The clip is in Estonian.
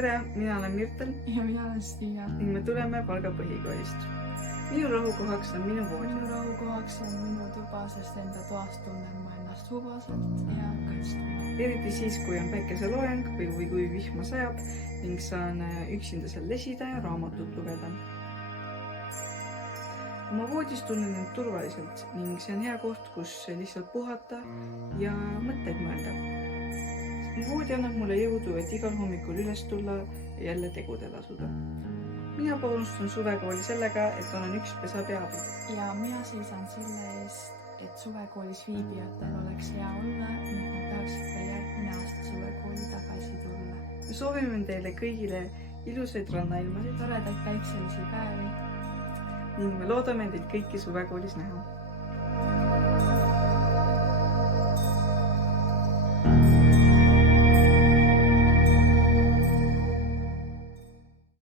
Tere, mina olen Mirtel ja mina olen Stiia. ning me tuleme Valga põhikoolist. Minu rahukohaks on minu voodi. Minu rahukohaks on minu tuba, sest enda toas tunnen ma ennast vabaselt ja kaitstuna. Eriti siis, kui on päikeseloojang või kui vihma sajab ning saan üksinda seal lesida ja raamatut lugeda. Oma voodis tunnen end turvaliselt ning see on hea koht, kus lihtsalt puhata ja mõtteid mõelda. Mu voodi annab mulle jõudu, et igal hommikul üles tulla ja jälle tegudele asuda. Mina panustan suvekooli sellega, et olen üks pesapea abides. Ja mina seisan selle eest, et suvekoolis viibijatel oleks hea olla ning nad tahaksid ka järgmine aasta suvekooli tagasi tulla. Me soovime teile kõigile ilusaid rannailmasid, toredaid päikselisi päevi ning me loodame teid kõiki suvekoolis näha.